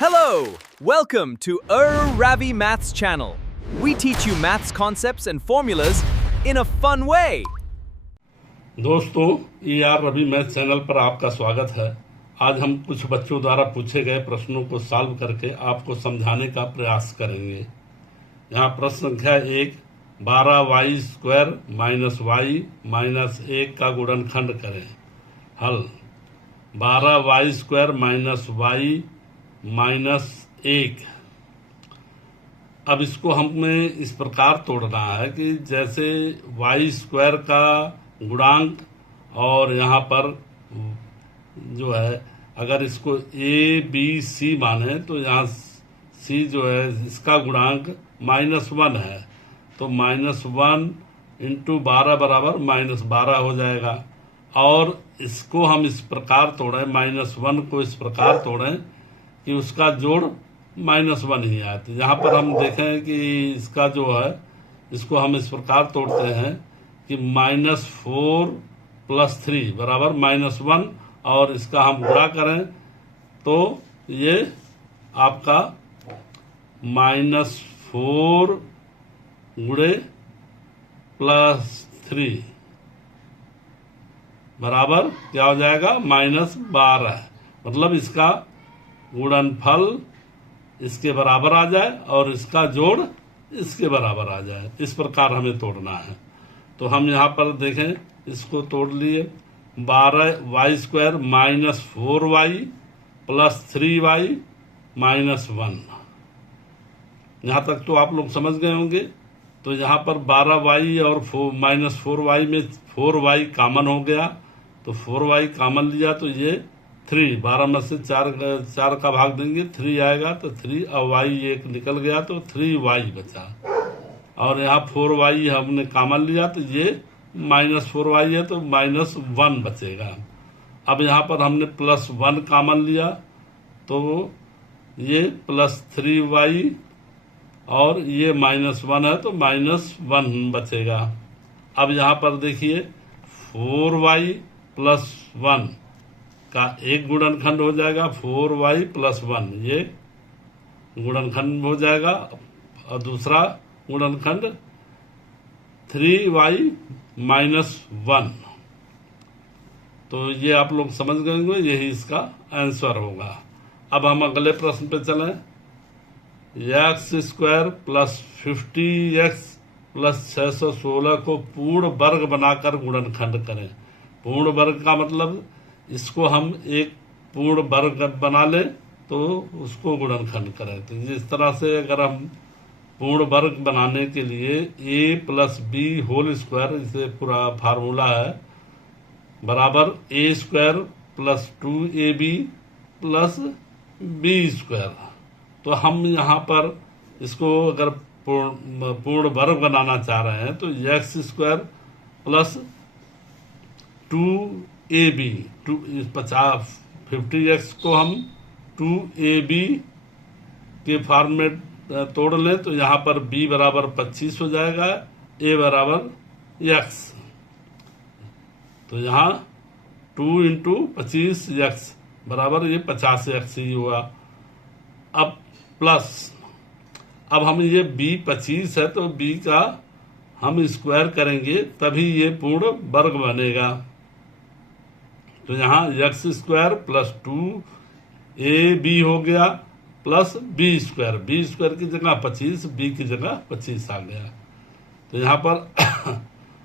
Hello! Welcome to Ravi Maths channel. We teach you maths concepts and formulas in a fun way. दोस्तों, Ravi math channel पर आपका स्वागत है। आज हम कुछ बच्चों द्वारा पूछे गए प्रश्नों को सॉल्व करके आपको समझाने का प्रयास करेंगे। यहाँ प्रश्न संख्या 1, 12y² माइनस y माइनस 1 का गुणनखंड करें। हल 12y² माइनस y माइनस 1। अब इसको हमें इस प्रकार तोड़ना है कि जैसे y² का गुणांक और यहाँ पर जो है अगर इसको a b c माने तो यहाँ c जो है इसका गुणांक -1 है, तो -1 इंटू 12 बराबर -12 हो जाएगा। और इसको हम इस प्रकार तोड़ें, -1 को इस प्रकार तोड़ें कि उसका जोड़ -1 ही आए। तो यहाँ पर हम देखें कि इसका जो है इसको हम इस प्रकार तोड़ते हैं कि -4 + 3 बराबर -1 और इसका हम गुणा करें तो ये आपका -4 गुणे +3 बराबर क्या हो जाएगा -12। मतलब इसका गुणनफल इसके बराबर आ जाए और इसका जोड़ इसके बराबर आ जाए। इस प्रकार हमें तोड़ना है। तो हम यहाँ पर देखें, इसको तोड़ लिए। 12y² minus 4y plus 3y minus 1। यहाँ तक तो आप लोग समझ गए होंगे। तो यहाँ पर 12y और -4y में 4y कॉमन हो गया, तो 4y कॉमन लिया तो ये 3, 12 में से 4 का भाग देंगे 3 आएगा, तो 3 और y एक निकल गया तो 3y बचा। और यहाँ 4y हमने कॉमन लिया तो ये -4y है तो -1 बचेगा। अब यहाँ पर हमने +1 कॉमन लिया तो ये +3y और ये -1 है तो -1 बचेगा। अब यहाँ पर देखिए 4y + 1 का एक गुणनखंड हो जाएगा 4y + 1, ये गुणनखंड हो जाएगा। और दूसरा गुणनखंड 3y - 1। तो ये आप लोग समझ गए होंगे, यही इसका आंसर होगा। अब हम अगले प्रश्न पे चलें। x² + 50x + 616 को पूर्ण वर्ग बनाकर गुणनखंड करें। पूर्ण वर्ग का मतलब इसको हम एक पूर्ण वर्ग बना ले तो उसको गुणनखंड करें। तो इस तरह से अगर हम पूर्ण वर्ग बनाने के लिए a + b² इसे पूरा फार्मूला है बराबर a² + 2ab + b²। तो हम यहाँ पर इसको अगर पूर्ण वर्ग बनाना चाह रहे हैं तो x² + 2ab 50x को हम 2ab के फॉर्म में तोड़ लें तो यहाँ पर b बराबर 25 हो जाएगा, a बराबर x। तो यहाँ 2 × 25x बराबर ये 50x ही हुआ। अब प्लस, अब हम ये b 25 है तो b का हम स्क्वायर करेंगे तभी ये पूर्ण वर्ग बनेगा। तो यहाँ x² + 2ab हो गया प्लस b²। b² की जगह 25, b की जगह 25 आ गया। तो यहाँ पर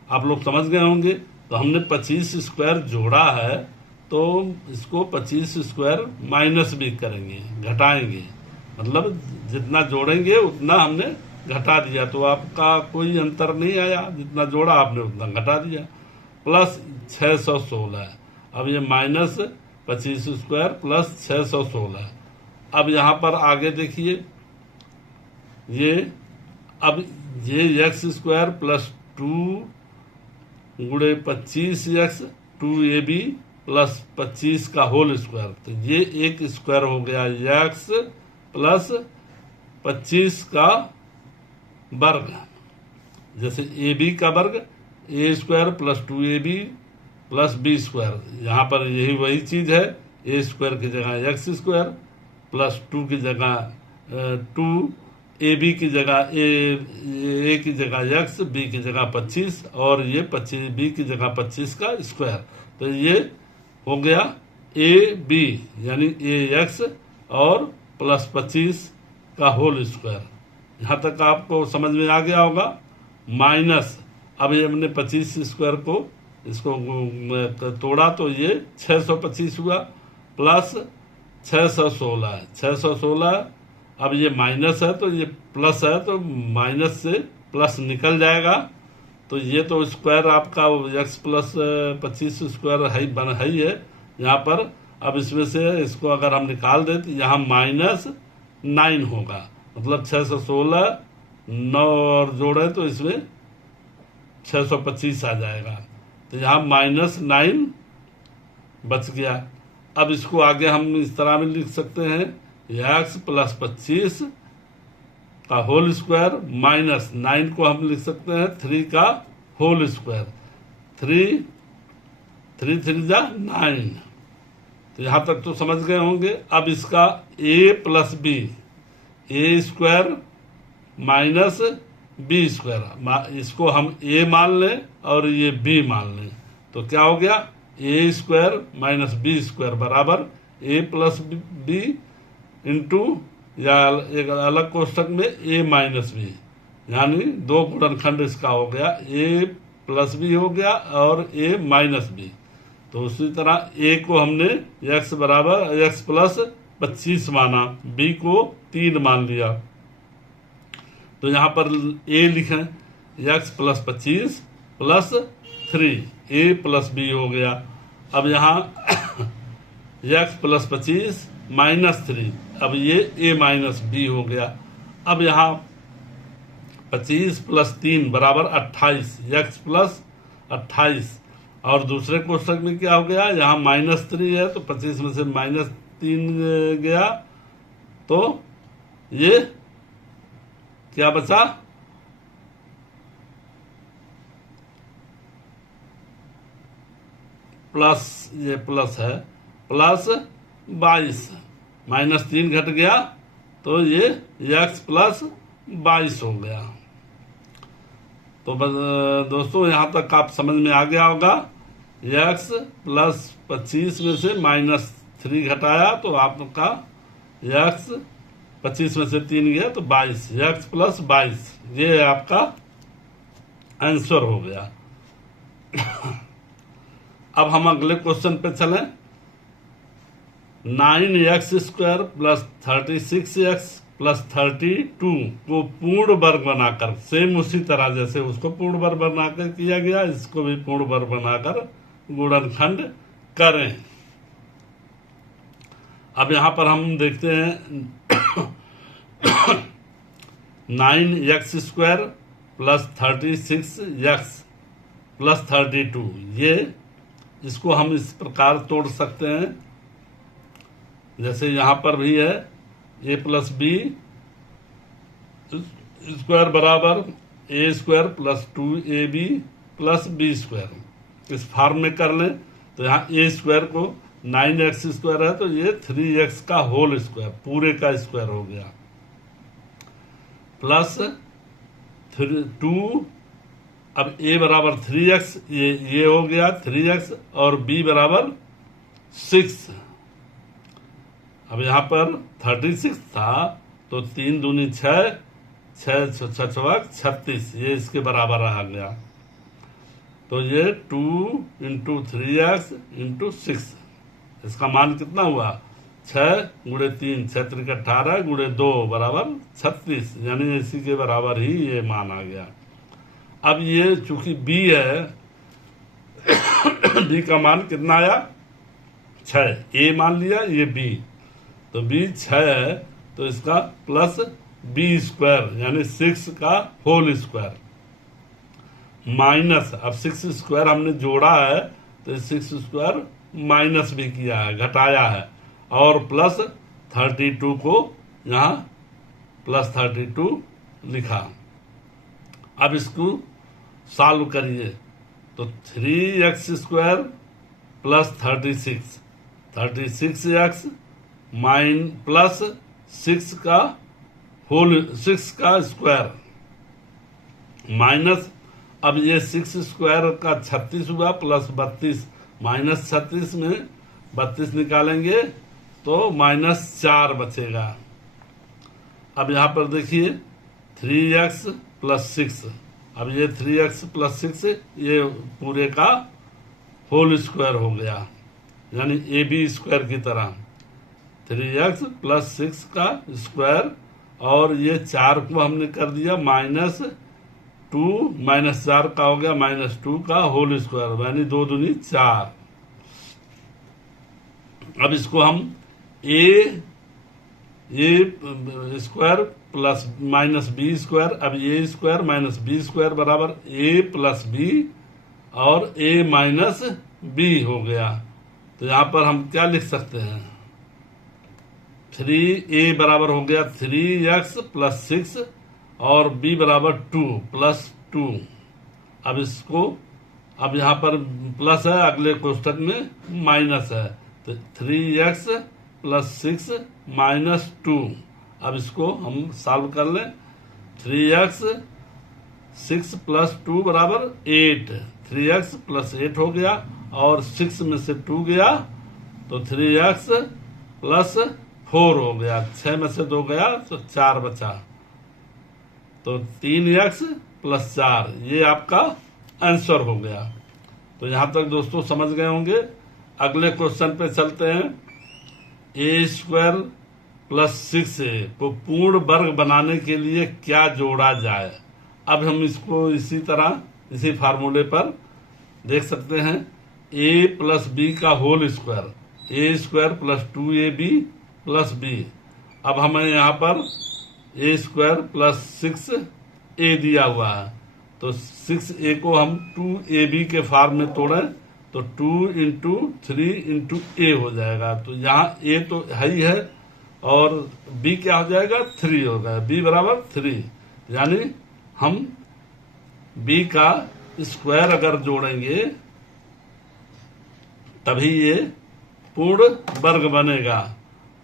आप लोग समझ गए होंगे। तो हमने 25² जोड़ा है तो इसको 25² माइनस भी करेंगे, घटाएंगे। मतलब जितना जोड़ेंगे उतना हमने घटा दिया, तो आपका कोई अंतर नहीं आया। जितना जोड़ा आपने उतना घटा दिया। प्लस 616। अब ये -25² प्लस 616। अब यहाँ पर आगे देखिए, ये अब ये x² + 2 गुणे 25x 2ab + 25 का होल स्क्वायर। तो ये एक स्क्वायर हो गया x + 25 का वर्ग। जैसे ab का वर्ग a² + 2ab + b²। यहाँ पर यही वही चीज है, a² की जगह x² प्लस 2 की जगह 2, ए बी की जगह ए की जगह x, बी की जगह 25 और ये 25 बी की जगह 25 का स्क्वायर। तो ये हो गया ए बी यानी ए एक्स और प्लस 25 का होल स्क्वायर। यहाँ तक आपको समझ में आ गया होगा। माइनस अब ये हमने 25 स्क्वायर को इसको तोड़ा तो ये 625 हुआ, प्लस 616 है, 616। अब ये माइनस है तो ये प्लस है, तो माइनस से प्लस निकल जाएगा। तो ये तो स्क्वायर आपका x प्लस 25 स्क्वायर है ही है यहाँ पर। अब इसमें से इसको अगर हम निकाल दें तो यहाँ -9 होगा, मतलब 616 9 और जोड़े तो इसमें 625 आ जाएगा। तो यहाँ -9 बच गया। अब इसको आगे हम इस तरह में लिख सकते हैं, x प्लस 25 का होल स्क्वायर -9 को हम लिख सकते हैं 3 का होल स्क्वायर। 3 3 जा 9। तो यहाँ तक तो समझ गए होंगे। अब इसका a plus b, a square minus b square, इसको हम a मान लें और ये b मान लें तो क्या हो गया, ए स्क्वायर माइनस बी स्क्वायर बराबर a प्लस बी इंटू या एक अलग कोष्टक में a माइनस बी, यानी 2 गुणनखंड इसका हो गया, a प्लस बी हो गया और a माइनस बी। तो उसी तरह a को हमने x बराबर x प्लस 25 माना, b को 3 मान लिया। तो यहाँ पर a लिखें x plus 25 plus 3, a plus b हो गया। अब यहाँ x प्लस 25 माइनस 3, अब ये a माइनस b हो गया। अब यहाँ 25 प्लस 3 बराबर 28, x प्लस 28 और दूसरे कोष्टक में क्या हो गया, यहाँ -3 है तो 25 में से -3 गया तो ये क्या बचा, प्लस, ये प्लस है, प्लस 22, -3 घट गया तो ये x प्लस 22 हो गया। तो दोस्तों यहाँ तक आप समझ में आ गया होगा। x प्लस 25 में से -3 घटाया तो आपका x 25 में से 3 गया तो 22, x प्लस 22, ये आपका आंसर हो गया। अब हम अगले क्वेश्चन पे चलें। 9x square plus 36x plus 32 को पूर्ण वर्ग बनाकर, सेम उसी तरह जैसे उसको पूर्ण वर्ग बनाकर किया गया, इसको भी पूर्ण वर्ग बनाकर गुणनखंड करें। अब यहां पर हम देखते हैं 9x square plus 36x plus 32, ये इसको हम इस प्रकार तोड़ सकते हैं जैसे यहां पर भी है, a प्लस बी स्क्वायर बराबर a square plus 2ab plus b square. इस फॉर्म में कर लें तो यहाँ a स्क्वायर को 9x स्क्वायर है तो ये 3x का होल स्क्वायर, पूरे का स्क्वायर हो गया, प्लस 2, अब a बराबर 3x, ये हो गया 3x और b बराबर 6। अब यहाँ पर 36 था तो 3 दूनी 6, 6 6 36, ये इसके बराबर आ गया। तो ये 2 इंटू 3x इंटू 6, इसका मान कितना हुआ, 6 गुणे 3 6 3 18 गुणे 2 बराबर 36, यानी इसी के बराबर ही ये मान आ गया। अब ये चूंकि b है, b का मान कितना आया, 6, a मान लिया, ये b, तो b 6 है तो इसका प्लस b स्क्वायर यानी 6 का होल स्क्वायर, माइनस, अब 6 स्क्वायर हमने जोड़ा है तो 6 स्क्वायर माइनस भी किया है, घटाया है, और प्लस 32 को यहाँ प्लस 32 लिखा। अब इसको सॉल्व करिए तो 3x square plus 36, 36x plus 6 का स्क्वायर माइनस, अब ये 6 स्क्वायर का 36 हुआ प्लस 32, माइनस 36 में 32 निकालेंगे तो -4 बचेगा। अब यहाँ पर देखिए 3x प्लस 6, अब ये 3x प्लस 6 ये पूरे का होल स्क्वायर हो गया, यानी AB स्क्वायर की तरह 3x प्लस 6 का स्क्वायर, और ये 4 को हमने कर दिया -2, -4 का हो गया -2 का होल स्क्वायर, यानी 2 दूनी 4। अब इसको हम a square plus -b square, अब a square minus b square बराबर a प्लस b और a माइनस b हो गया। तो यहाँ पर हम क्या लिख सकते हैं, 3a बराबर हो गया 3x प्लस 6 और b बराबर 2 प्लस 2। अब इसको, अब यहाँ पर प्लस है, अगले कोष्ठक में माइनस है, तो 3x प्लस 6 माइनस 2। अब इसको हम सॉल्व कर लें, 3x 6 प्लस 2 बराबर 8, 3x प्लस 8 हो गया और 6 में से 2 गया तो 3x प्लस 4 हो गया, 6 में से 2 गया तो 4 बचा, तो 3x प्लस 4 ये आपका आंसर हो गया। तो यहां तक दोस्तों समझ गए होंगे। अगले क्वेश्चन पे चलते हैं। ए स्क्वायर प्लस 6a को पूर्ण वर्ग बनाने के लिए क्या जोड़ा जाए। अब हम इसको इसी तरह इसी फार्मूले पर देख सकते हैं, a प्लस बी का whole square, a square plus 2ab plus b। अब हमें यहाँ पर a स्क्वायर प्लस 6a दिया हुआ है, तो 6a को हम 2ab के फॉर्म में तोड़ें तो 2 इंटू 3 इंटू a हो जाएगा। तो यहाँ a तो है ही है और b क्या हो जाएगा, 3 होगा, b बराबर 3, यानी हम b का स्क्वायर अगर जोड़ेंगे तभी ये पूर्ण वर्ग बनेगा।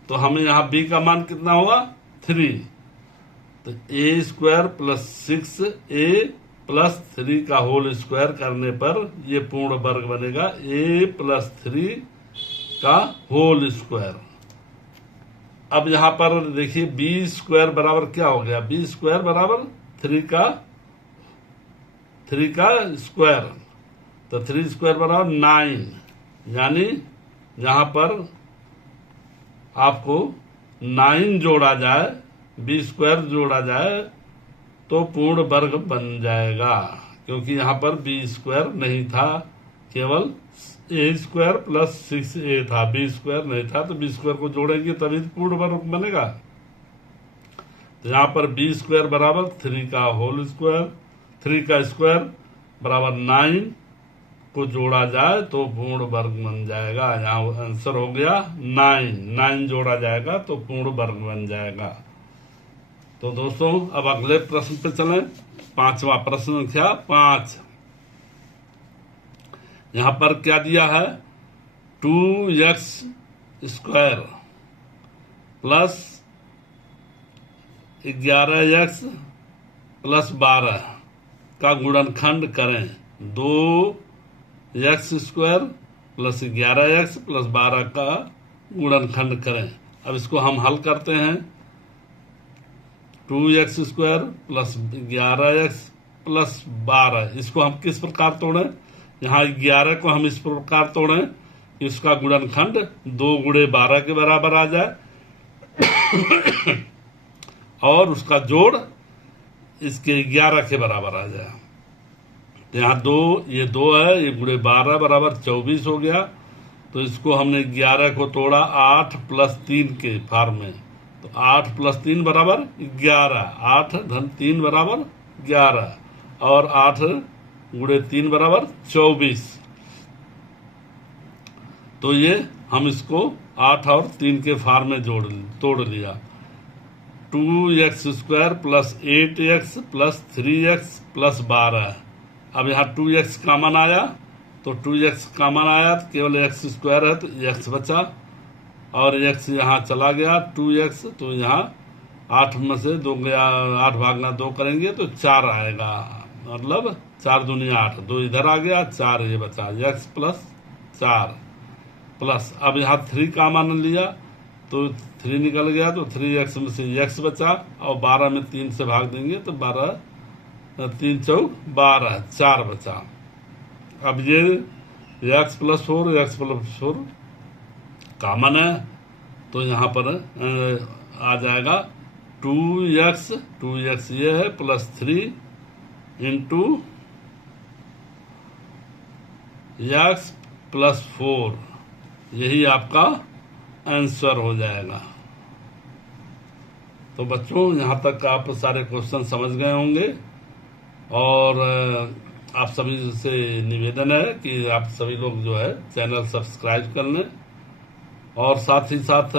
तो हमें यहाँ b का मान कितना हुआ, 3, तो a square plus 6a plus 3 का होल स्क्वायर करने पर ये पूर्ण वर्ग बनेगा, a प्लस 3 का होल स्क्वायर। अब यहाँ पर देखिए b स्क्वायर बराबर क्या हो गया, b स्क्वायर बराबर 3 का स्क्वायर, तो 3 स्क्वायर बराबर 9, यानी यहाँ पर आपको 9 जोड़ा जाए, b स्क्वायर जोड़ा जाए तो पूर्ण वर्ग बन जाएगा, क्योंकि यहाँ पर b स्क्वायर नहीं था, केवल a स्क्वायर प्लस 6a था, b स्क्वायर नहीं था, तो b स्क्वायर को जोड़ेंगे तभी पूर्ण वर्ग बनेगा। तो यहाँ पर b स्क्वायर बराबर 3 का होल स्क्वायर, 3 का स्क्वायर बराबर 9 को जोड़ा जाए तो पूर्ण वर्ग बन जाएगा। यहाँ आंसर हो गया 9 जोड़ा जाएगा तो पूर्ण वर्ग बन जाएगा। तो दोस्तों अब अगले प्रश्न पे चलें। 5वां प्रश्न संख्या 5। यहाँ पर क्या दिया है, 2x square plus 11x plus 12 का गुणनखंड करें। 2x square plus 11x plus 12 का गुणनखंड करें। अब इसको हम हल करते हैं। 2x square plus 11x plus 12, इसको हम किस प्रकार तोड़ें, यहाँ 11 को हम इस प्रकार तोड़ें कि इसका गुणनखंड 2 गुणे 12 के बराबर आ जाए और उसका जोड़ इसके 11 के बराबर आ जाए। तो यहाँ 2, ये 2 है, ये गुणे 12 बराबर 24 हो गया। तो इसको हमने 11 को तोड़ा 8 प्लस 3 के फॉर्म में, तो 8 प्लस 3 बराबर 11, 8 धन 3 बराबर 11 और 8 गुणे 3 बराबर 24। तो ये हम इसको 8 और 3 के फॉर्म में तोड़ लिया। 2x square plus 8x plus 3x plus 12। अब यहाँ 2x कॉमन आया, तो 2x कॉमन आया तो केवल x स्क्वायर है तो x बचा, और x यहाँ चला गया 2x, तो यहाँ 8 में से 2 गया, 8 भागना 2 करेंगे तो 4 आएगा, मतलब 4 दूनी 8, 2 इधर आ गया, 4 ये बचा, x प्लस 4 प्लस, अब यहाँ 3 का मान लिया तो 3 निकल गया, तो 3x में से x बचा, और 12 में 3 से भाग देंगे तो 12, 3 चौक 12, 4 बचा। अब ये x प्लस 4 कॉमन है, तो यहाँ पर आ जाएगा 2x ये है प्लस 3 इंटू x प्लस 4, यही आपका आंसर हो जाएगा। तो बच्चों यहाँ तक आप सारे क्वेश्चन समझ गए होंगे, और आप सभी से निवेदन है कि आप सभी लोग जो है चैनल सब्सक्राइब कर लें, और साथ ही साथ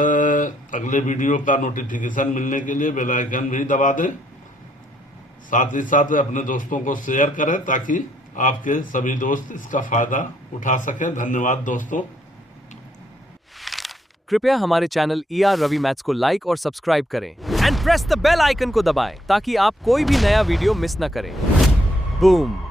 अगले वीडियो का नोटिफिकेशन मिलने के लिए बेल आइकन भी दबा दें। साथ ही साथ अपने दोस्तों को शेयर करें ताकि आपके सभी दोस्त इसका फायदा उठा सकें। धन्यवाद दोस्तों। कृपया हमारे चैनल ER रवि मैथ्स को लाइक और सब्सक्राइब करें and press the bell icon को दबाएं ताकि आप कोई भी नया वीडियो मिस न करें। बूम।